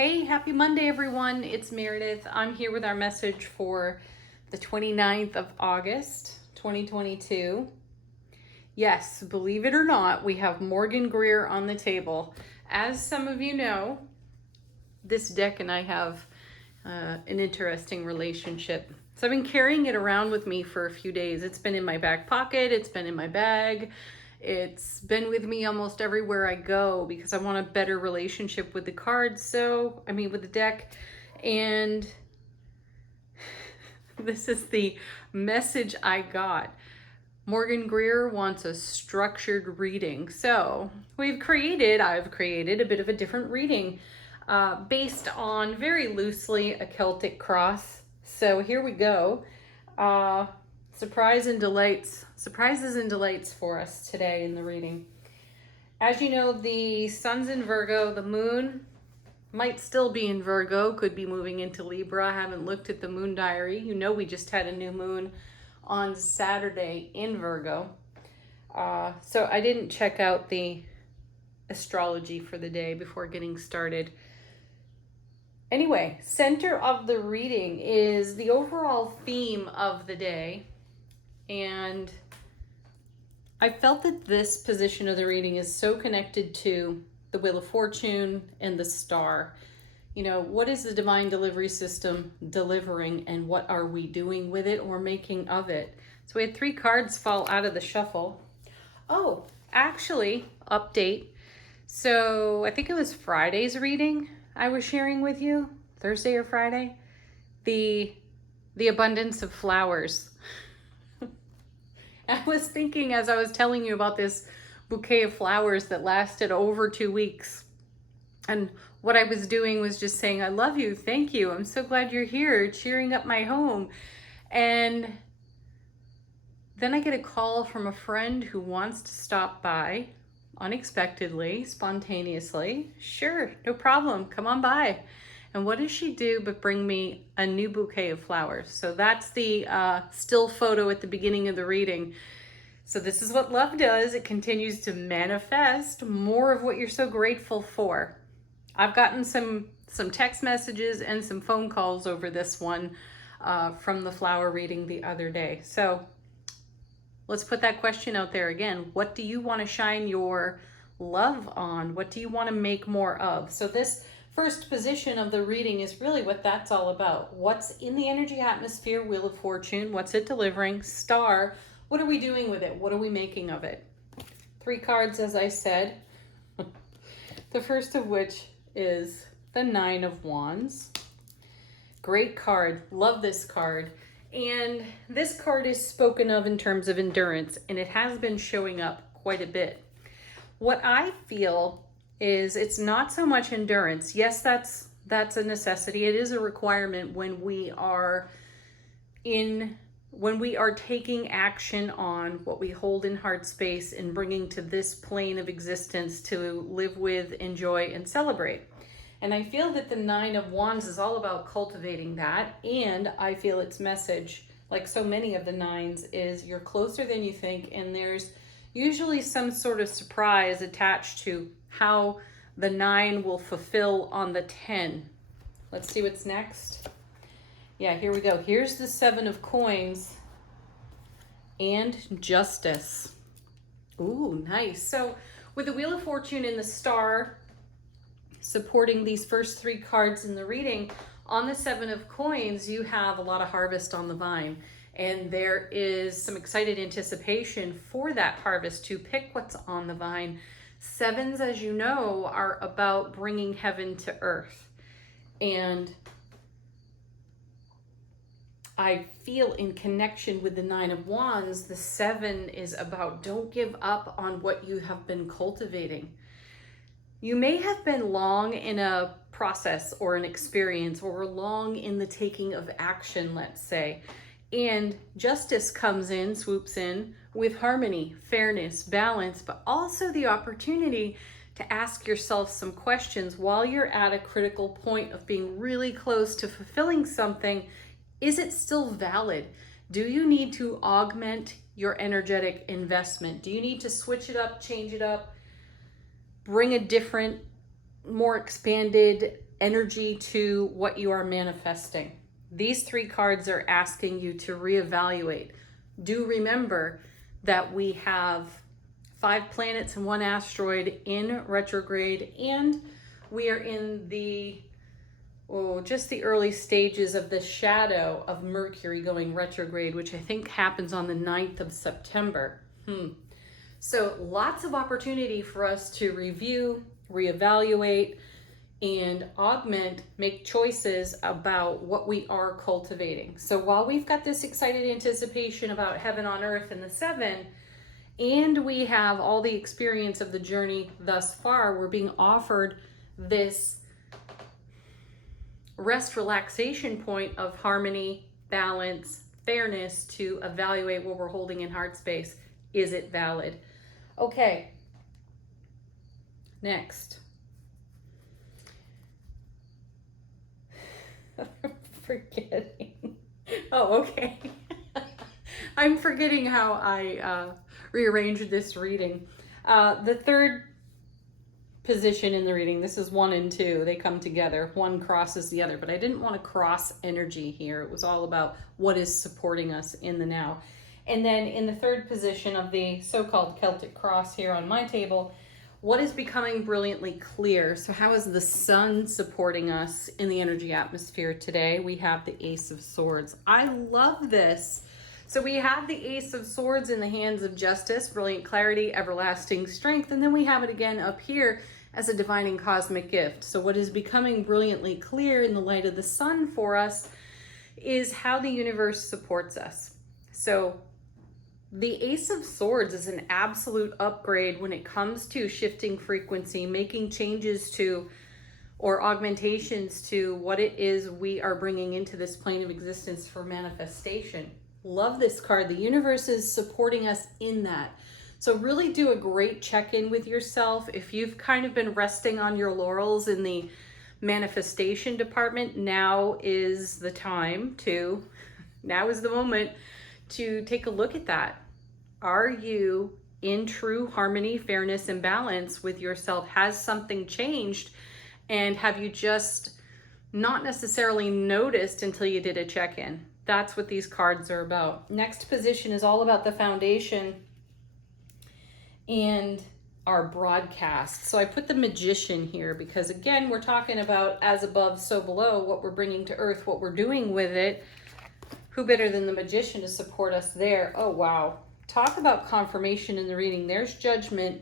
Hey, happy Monday, everyone. It's Meredith. I'm here with our message for the 29th of August, 2022. Yes, believe it or not, we have Morgan Greer on the table. As some of you know, this deck and I have an interesting relationship. So I've been carrying it around with me for a few days. It's been in my back pocket, it's been in my bag. It's been with me almost everywhere I go because I want a better relationship with the cards. With the deck. And this is the message I got. Morgan Greer wants a structured reading. So I've created a bit of a different reading based on very loosely a Celtic cross. So here we go. Surprises and delights for us today in the reading. As you know, the sun's in Virgo, the moon might still be in Virgo, could be moving into Libra. I haven't looked at the moon diary. You know, we just had a new moon on Saturday in Virgo. So I didn't check out the astrology for the day before getting started. Anyway, center of the reading is the overall theme of the day. And I felt that this position of the reading is so connected to the Wheel of Fortune and the star. You know, what is the divine delivery system delivering and what are we doing with it or making of it? So we had 3 cards fall out of the shuffle. Oh, actually, update. So I think it was Friday's reading I was sharing with you, Thursday or Friday, the abundance of flowers. I was thinking as I was telling you about this bouquet of flowers that lasted over 2 weeks. And what I was doing was just saying, I love you, thank you, I'm so glad you're here, cheering up my home. And then I get a call from a friend who wants to stop by unexpectedly, spontaneously. Sure, no problem, come on by. And what does she do but bring me a new bouquet of flowers? So that's the still photo at the beginning of the reading. So this is what love does. It continues to manifest more of what you're so grateful for. I've gotten some text messages and some phone calls over this one from the flower reading the other day. So let's put that question out there again. What do you want to shine your love on? What do you want to make more of? So this first position of the reading is really what that's all about. What's in the energy atmosphere, Wheel of Fortune? What's it delivering? Star, what are we doing with it? What are we making of it? 3 cards, as I said. The first of which is the 9 of Wands. Great card. Love this card. And this card is spoken of in terms of endurance, and it has been showing up quite a bit. What I feel is it's not so much endurance. Yes, that's a necessity. It is a requirement when we are taking action on what we hold in heart space and bringing to this plane of existence to live with, enjoy, and celebrate. And I feel that the 9 of Wands is all about cultivating that. And I feel its message, like so many of the 9s, is you're closer than you think. And there's usually some sort of surprise attached to how the 9 will fulfill on the 10. Let's see what's next. Yeah, here we go. Here's the 7 of Coins and Justice. Ooh, nice. So with the Wheel of Fortune and the Star supporting these first 3 cards in the reading, on the 7 of Coins, you have a lot of harvest on the vine. And there is some excited anticipation for that harvest to pick what's on the vine. 7s, as you know, are about bringing heaven to earth. And I feel in connection with the 9 of Wands, the 7 is about don't give up on what you have been cultivating. You may have been long in a process or an experience or long in the taking of action, let's say. And justice comes in, swoops in with harmony, fairness, balance, but also the opportunity to ask yourself some questions while you're at a critical point of being really close to fulfilling something. Is it still valid? Do you need to augment your energetic investment? Do you need to switch it up, change it up, bring a different more expanded energy to what you are manifesting. These 3 cards are asking you to reevaluate. Do remember that we have 5 planets and 1 asteroid in retrograde, and we are in the just the early stages of the shadow of Mercury going retrograde, which I think happens on the 9th of September. So lots of opportunity for us to review, reevaluate, and augment, make choices about what we are cultivating. So while we've got this excited anticipation about heaven on earth and the 7, and we have all the experience of the journey thus far, we're being offered this rest relaxation point of harmony, balance, fairness to evaluate what we're holding in heart space. Is it valid? Okay. Next. I'm forgetting. Oh, okay. I'm forgetting how I rearranged this reading. The third position in the reading, this is 1 and 2, they come together. One crosses the other, but I didn't want to cross energy here. It was all about what is supporting us in the now. And then in the third position of the so-called Celtic cross here on my table, what is becoming brilliantly clear? So how is the sun supporting us in the energy atmosphere today? We have the Ace of Swords. I love this. So we have the Ace of Swords in the hands of justice, brilliant clarity, everlasting strength, and then we have it again up here as a divine and cosmic gift. So what is becoming brilliantly clear in the light of the sun for us is how the universe supports us. So the Ace of Swords is an absolute upgrade when it comes to shifting frequency, making changes to or augmentations to what it is we are bringing into this plane of existence for manifestation. Love this card. The universe is supporting us in that. So really do a great check-in with yourself. If you've kind of been resting on your laurels in the manifestation department, now is the moment to take a look at that. Are you in true harmony, fairness, and balance with yourself? Has something changed? And have you just not necessarily noticed until you did a check-in? That's what these cards are about. Next position is all about the foundation and our broadcast. So I put the Magician here because, again, we're talking about as above, so below, what we're bringing to earth, what we're doing with it. Who better than the Magician to support us there? Oh, wow. Talk about confirmation in the reading. There's Judgment,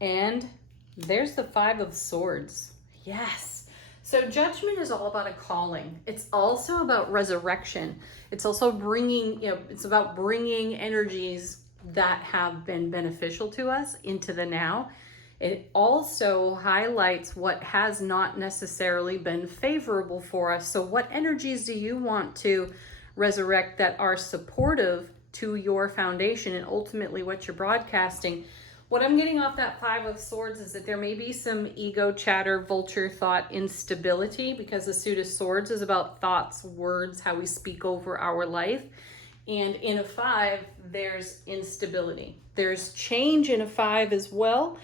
and there's the 5 of Swords. Yes. So Judgment is all about a calling. It's also about resurrection. It's also bringing, it's about bringing energies that have been beneficial to us into the now. It also highlights what has not necessarily been favorable for us. So what energies do you want to resurrect that are supportive to your foundation and ultimately what you're broadcasting? What I'm getting off that 5 of Swords is that there may be some ego chatter, vulture thought instability, because the Suit of Swords is about thoughts, words, how we speak over our life. And in a 5, there's instability. There's change in a 5 as well,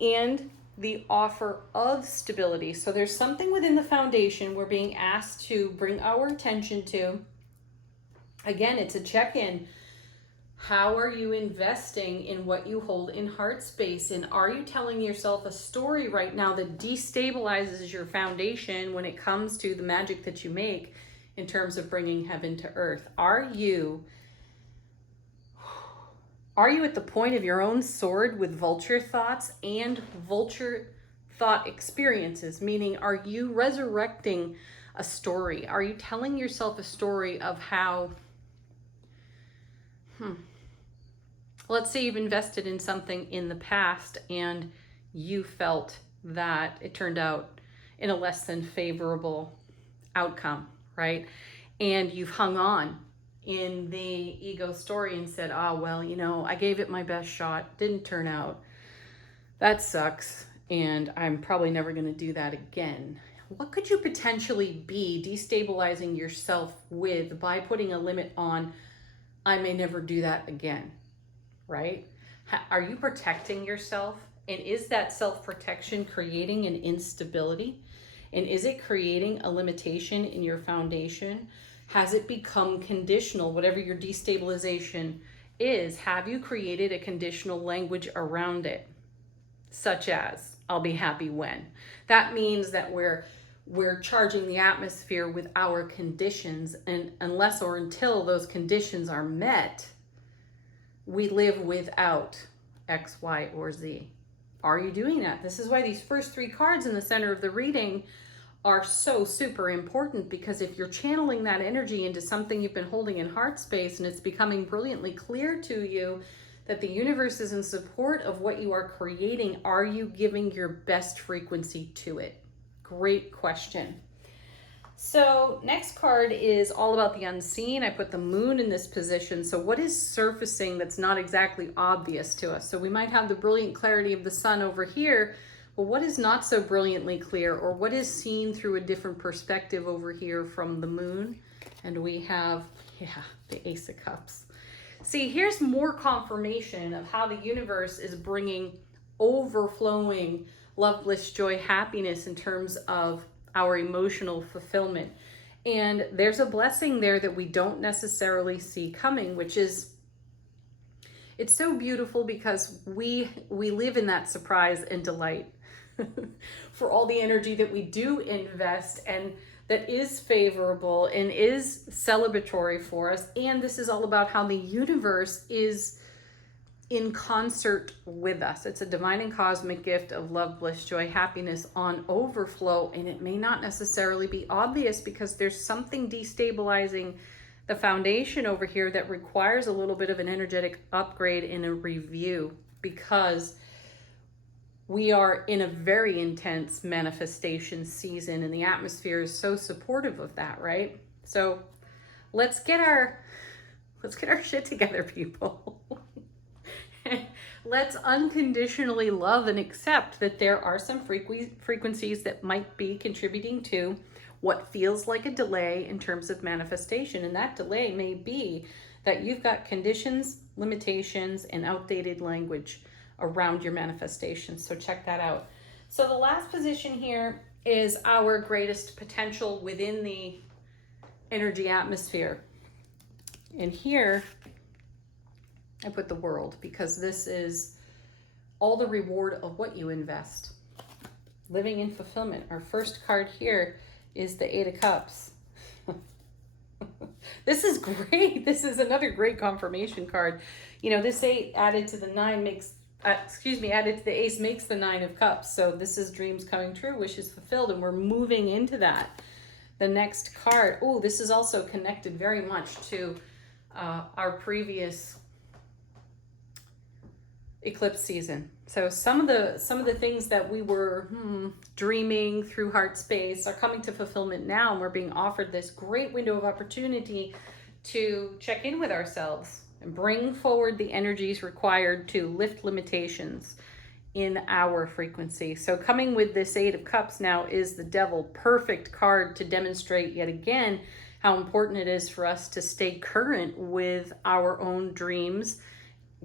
and the offer of stability. So there's something within the foundation we're being asked to bring our attention to. Again, it's a check-in. How are you investing in what you hold in heart space? And are you telling yourself a story right now that destabilizes your foundation when it comes to the magic that you make in terms of bringing heaven to earth? Are you at the point of your own sword with vulture thoughts and vulture thought experiences? Meaning, are you resurrecting a story? Are you telling yourself a story of how, let's say you've invested in something in the past and you felt that it turned out in a less than favorable outcome, right? And you've hung on in the ego story and said, oh, well, I gave it my best shot, didn't turn out. That sucks, and I'm probably never going to do that again. What could you potentially be destabilizing yourself with by putting a limit on, I may never do that again, right? Are you protecting yourself And is that self-protection creating an instability? And is it creating a limitation in your foundation? Has it become conditional, whatever your destabilization is? Have you created a conditional language around it? Such as, I'll be happy when. That means that we're charging the atmosphere with our conditions, and unless or until those conditions are met, we live without X, Y, or Z. Are you doing that? This is why these first 3 cards in the center of the reading are so super important, because if you're channeling that energy into something you've been holding in heart space and it's becoming brilliantly clear to you that the universe is in support of what you are creating, are you giving your best frequency to it? Great question. So next card is all about the unseen. I put the moon in this position. So what is surfacing that's not exactly obvious to us? So we might have the brilliant clarity of the sun over here, but what is not so brilliantly clear, or what is seen through a different perspective over here from the moon? And we have, the Ace of Cups. See, here's more confirmation of how the universe is bringing overflowing love, bliss, joy, happiness in terms of our emotional fulfillment. And there's a blessing there that we don't necessarily see coming, which is, it's so beautiful because we live in that surprise and delight for all the energy that we do invest and that is favorable and is celebratory for us. And this is all about how the universe is in concert with us. It's a divine and cosmic gift of love, bliss, joy, happiness on overflow. And it may not necessarily be obvious because there's something destabilizing the foundation over here that requires a little bit of an energetic upgrade and a review, because we are in a very intense manifestation season and the atmosphere is so supportive of that, right? So let's get our shit together, people. Let's unconditionally love and accept that there are some frequencies that might be contributing to what feels like a delay in terms of manifestation. And that delay may be that you've got conditions, limitations, and outdated language around your manifestation. So check that out. So the last position here is our greatest potential within the energy atmosphere. And here I put the world, because this is all the reward of what you invest. Living in fulfillment. Our first card here is the 8 of Cups. This is great. This is another great confirmation card. You know, this 8 added to the 9 makes, added to the Ace makes the 9 of Cups. So this is dreams coming true, wishes fulfilled, and we're moving into that. The next card, oh, this is also connected very much to our previous eclipse season. So some of the things that we were dreaming through heart space are coming to fulfillment now, and we're being offered this great window of opportunity to check in with ourselves and bring forward the energies required to lift limitations in our frequency. So coming with this 8 of Cups now is the Devil. Perfect card to demonstrate yet again how important it is for us to stay current with our own dreams,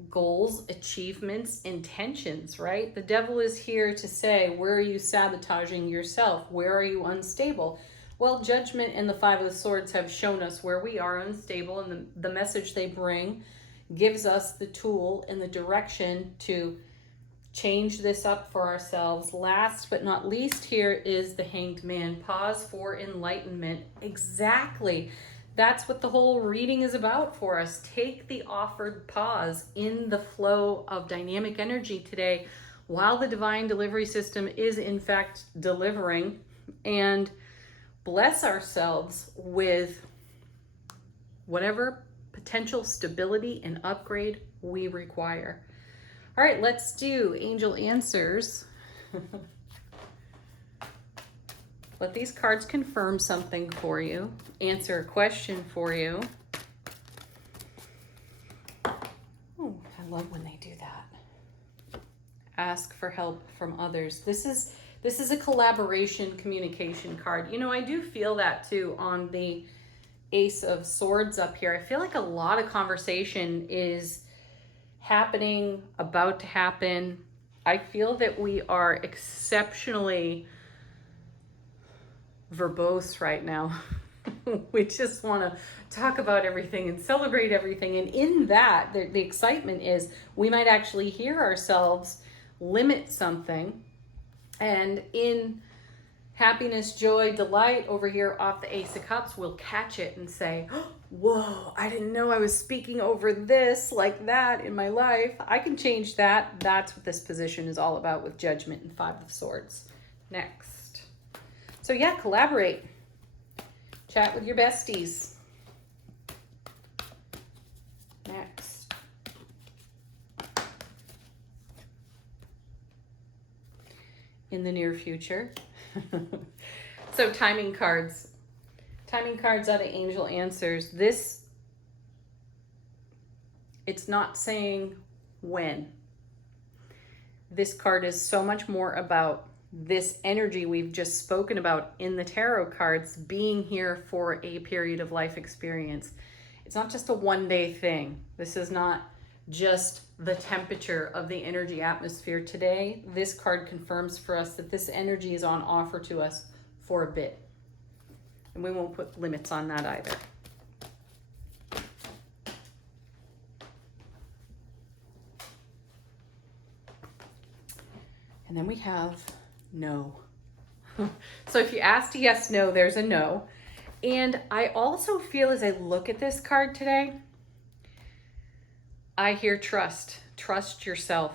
goals, achievements, intentions, right? The Devil is here to say, where are you sabotaging yourself? Where are you unstable? Well, Judgment and the 5 of Swords have shown us where we are unstable, and the message they bring gives us the tool and the direction to change this up for ourselves. Last but not least here is the Hanged Man. Pause for enlightenment. Exactly. That's what the whole reading is about for us. Take the offered pause in the flow of dynamic energy today while the divine delivery system is in fact delivering, and bless ourselves with whatever potential stability and upgrade we require. All right, let's do angel answers. Let these cards confirm something for you, answer a question for you. Oh, I love when they do that. Ask for help from others. This is a collaboration communication card. You know, I do feel that too on the Ace of Swords up here. I feel like a lot of conversation is happening, about to happen, I feel that we are exceptionally verbose right now. We just want to talk about everything and celebrate everything. And in that, the excitement is we might actually hear ourselves limit something. And in happiness, joy, delight over here off the Ace of Cups, we'll catch it and say, whoa, I didn't know I was speaking over this like that in my life. I can change that. That's what this position is all about with Judgment and Five of Swords. Next. So yeah, collaborate. Chat with your besties. Next. In the near future. So timing cards. Timing cards out of Angel Answers. This, it's not saying when. This card is so much more about this energy we've just spoken about in the tarot cards being here for a period of life experience. It's not just a one-day thing. This is not just the temperature of the energy atmosphere today. This card confirms for us that this energy is on offer to us for a bit. And we won't put limits on that either. And then we have no. So if you asked yes, no, there's a no. And I also feel as I look at this card today, I hear trust. Trust yourself.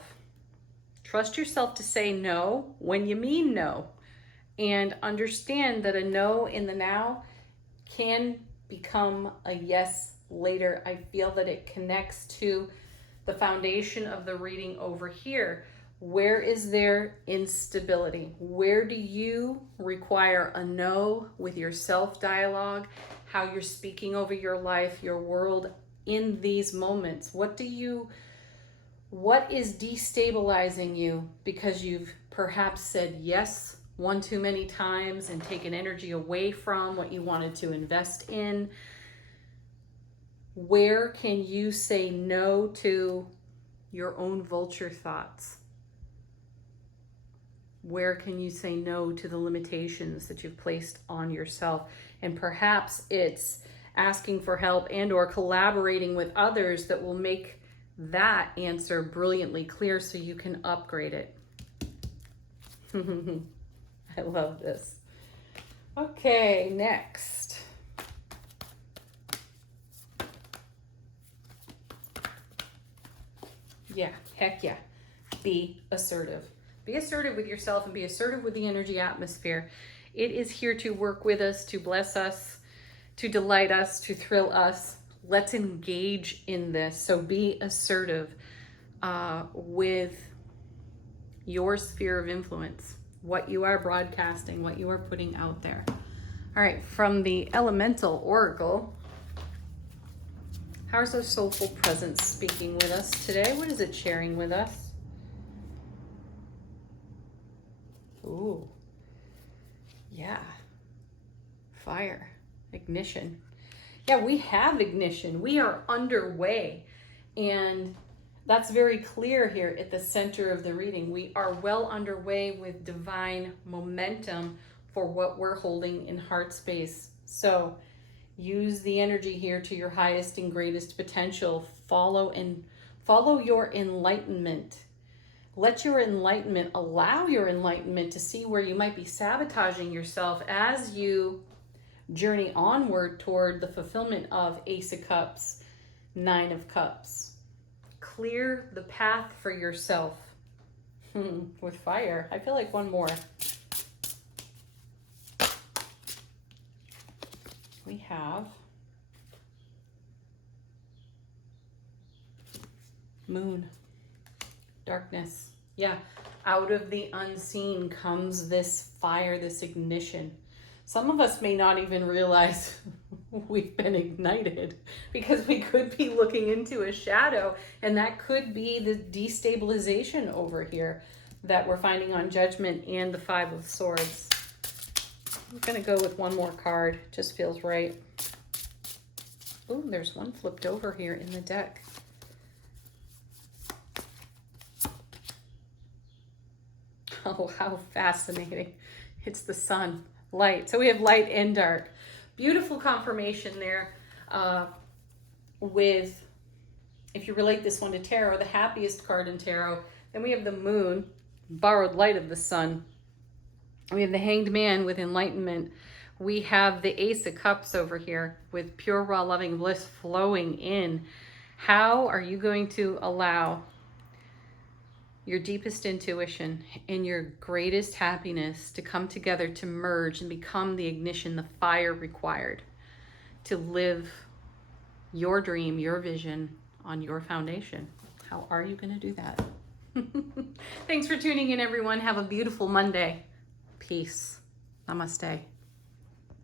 Trust yourself to say no when you mean no. And understand that a no in the now can become a yes later. I feel that it connects to the foundation of the reading over here. Where is there instability? Where do you require a no with your self-dialogue, how you're speaking over your life, your world in these moments? What is destabilizing you because you've perhaps said yes one too many times and taken energy away from what you wanted to invest in? Where can you say no to your own vulture thoughts? Where can you say no to the limitations that you've placed on yourself? And perhaps it's asking for help and or collaborating with others that will make that answer brilliantly clear so you can upgrade it. I love this. Okay, next. Yeah, heck yeah. Be assertive. Be assertive with yourself and be assertive with the energy atmosphere. It is here to work with us, to bless us, to delight us, to thrill us. Let's engage in this. So be assertive with your sphere of influence, what you are broadcasting, what you are putting out there. All right, from the Elemental Oracle, how's our soulful presence speaking with us today? What is it sharing with us? Ooh, yeah, fire, ignition. Yeah, we have ignition. We are underway. And that's very clear here at the center of the reading. We are well underway with divine momentum for what we're holding in heart space. So use the energy here to your highest and greatest potential. Follow your enlightenment. Let your enlightenment, allow your enlightenment to see where you might be sabotaging yourself as you journey onward toward the fulfillment of Ace of Cups, Nine of Cups. Clear the path for yourself with fire. I feel like one more. We have Moon. Darkness. Yeah, out of the unseen comes this fire, this ignition. Some of us may not even realize we've been ignited because we could be looking into a shadow, and that could be the destabilization over here that we're finding on Judgment and the Five of Swords. I'm gonna go with one more card. Just feels right. Oh, there's one flipped over here in the deck. Oh, how fascinating. It's the sun, light. So we have light and dark. Beautiful confirmation there with, if you relate this one to tarot, the happiest card in tarot. Then we have the moon, borrowed light of the sun. We have the Hanged Man with enlightenment. We have the Ace of Cups over here with pure, raw, loving bliss flowing in. How are you going to allow your deepest intuition and your greatest happiness to come together, to merge and become the ignition, the fire required to live your dream, your vision on your foundation? How are you going to do that? Thanks for tuning in, everyone. Have a beautiful Monday. Peace. Namaste.